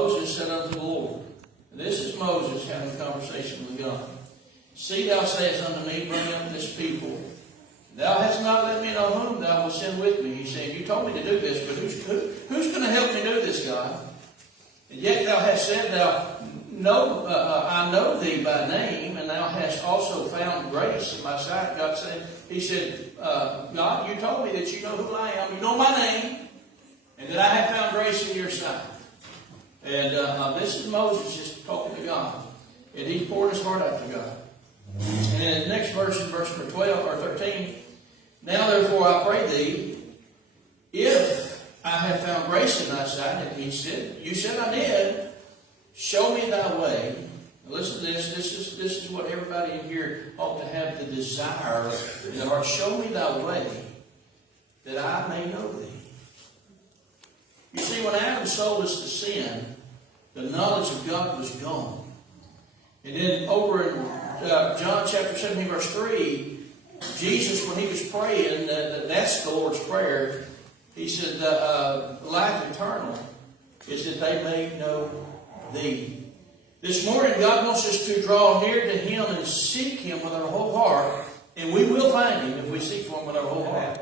Moses said unto the Lord, and this is Moses having a conversation with God. See, thou sayest unto me, bring up this people. Thou hast not let me know whom thou wilt send with me. He said, you told me to do this, but who's going to help me do this, God? And yet thou hast said, I know thee by name, and thou hast also found grace in my sight. God said, he said, God, you told me that you know who I am, you know my name, and that I have found grace in your sight. And this is Moses just talking to God. And he's poured his heart out to God. And in the next verse, in verse number 12 or 13, now therefore I pray thee, if I have found grace in thy sight, and he said, you said I did, show me thy way. Now listen to this. This is what everybody in here ought to have the desire in their heart. Show me thy way, that I may know thee. You see, when Adam sold us to sin, the knowledge of God was gone. And then over in John chapter 17, verse 3, Jesus, when he was praying, that's the Lord's Prayer, he said, life eternal is that they may know thee. This morning, God wants us to draw near to him and seek him with our whole heart, and we will find him if we seek for him with our whole heart.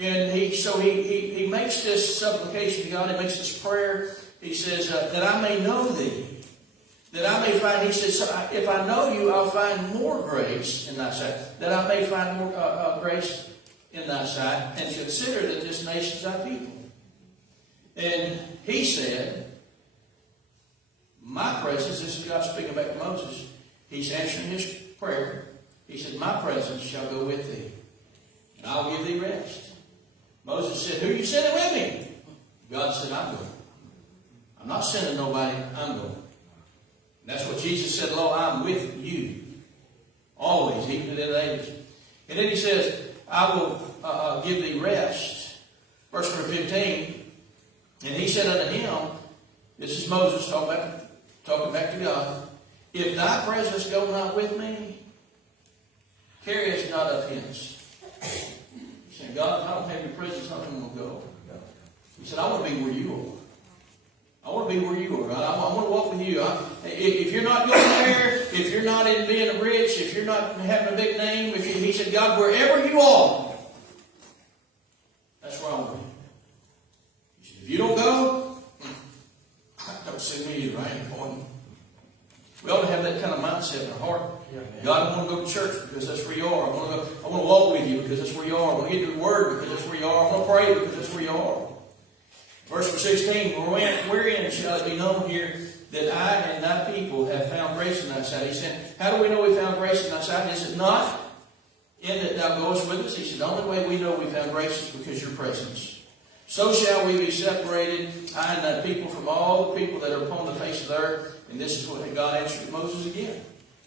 And he makes this supplication to God, he makes this prayer. He says, that I may know thee. That I may find, he says, if I know you, I'll find more grace in thy sight. That I may find more grace in thy sight, and consider that this nation is thy people. And he said, my presence, this is God speaking back to Moses, he's answering his prayer. He said, my presence shall go with thee, and I'll give thee rest. Moses said, who are you sending with me? God said, I'm going. I'm not sending nobody, I'm going. That's what Jesus said, lo, I'm with you. Always, even to the end of ages. And then he says, I will give thee rest. Verse number 15. And he said unto him, this is Moses talking back to God, if thy presence go not with me, carry us not up hence. He said, God, if I don't have your presence, I'm going to go. He said, I want to be where you are. I want to be where you are, God. I want to walk with you. If you're not going there, if you're not in being rich, if you're not having a big name, he said, God, wherever you are, that's where I want to be. He said, if you don't go, don't send me either. I ain't going. We ought to have that kind of mindset in our heart. God, I want to go to church because that's where you are. I want to walk with you because that's where you are. I want to get your word because that's where you are. I want to pray because that's where you are. Verse 16, wherein shall it be known here that I and thy people have found grace in thy sight? He said, how do we know we found grace in thy sight? Is it not in that thou goest with us? He said, the only way we know we found grace is because of your presence. So shall we be separated, I and thy people, from all the people that are upon the face of the earth. And this is what God answered Moses again.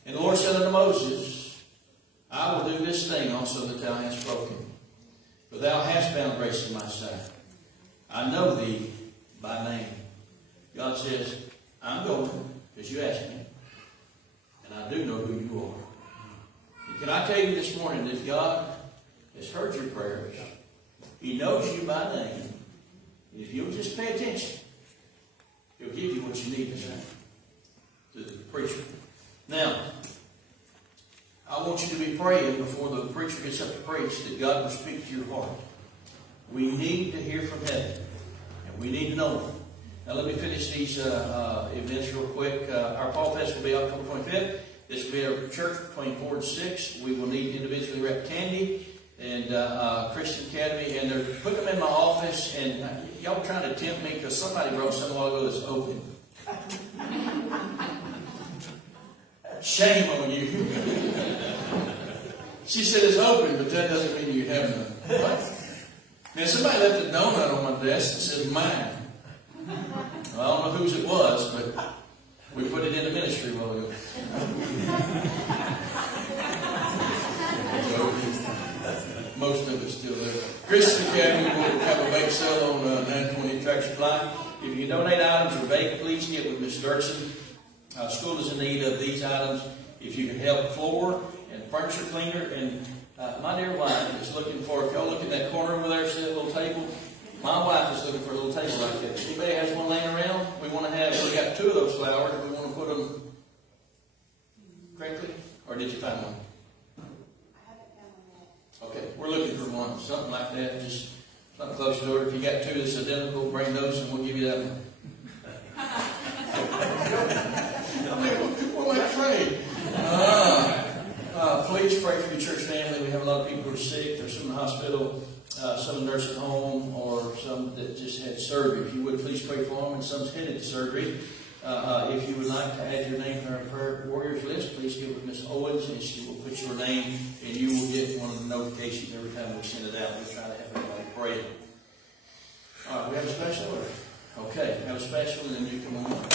And the Lord said unto Moses, I will do this thing also that thou hast spoken. For thou hast found grace in my sight. I know thee by name. God says, I'm going because you asked me. And I do know who you are. And can I tell you this morning that God has heard your prayers. He knows you by name. And if you'll just pay attention, he'll give you what you need to say to the preacher. Now, I want you to be praying before the preacher gets up to preach that God will speak to your heart. We need to hear from heaven. And we need to know it. Now let me finish these events real quick. Our Fall Fest will be October 25th. This will be our church between 4 and 6. We will need individually wrapped candy and Christian Academy. And they're putting them in my office. And y'all trying to tempt me because somebody wrote something a while ago that's open. Shame on you. She said it's open, but that doesn't mean you have none. What? Now, somebody left a donut on my desk that says mine. Well, I don't know whose it was, but we put it in the ministry a while ago. So, most of it's still there. Christian Academy will have a bake sale on 920 Tractor Supply. If you donate items or bake, please get with Ms. Dirksen. School is in need of these items. If you can help floor and furniture cleaner, and my dear wife is looking for, if y'all look in that corner over there, see that little table? My wife is looking for a little table like that. If anybody has one laying around, we want to have, we got flowers. We want to put them correctly, or did you find one? Okay, we're looking for one, something like that, just something close to it. If you got two that's identical, bring those and we'll give you that one. I mean, we'll make trade. Please pray for your church family. We have a lot of people who are sick. There's some in the hospital, some in nursing home, or some that just had surgery. If you would, please pray for them. And some's headed to surgery. If you would like to add your name to our prayer warriors list, please get with Miss Owens, and she will put your name, and you will get one of the notifications every time we send it out. We try to have everybody praying. All right, we have a special order. Okay, we have a special, and then you come on up.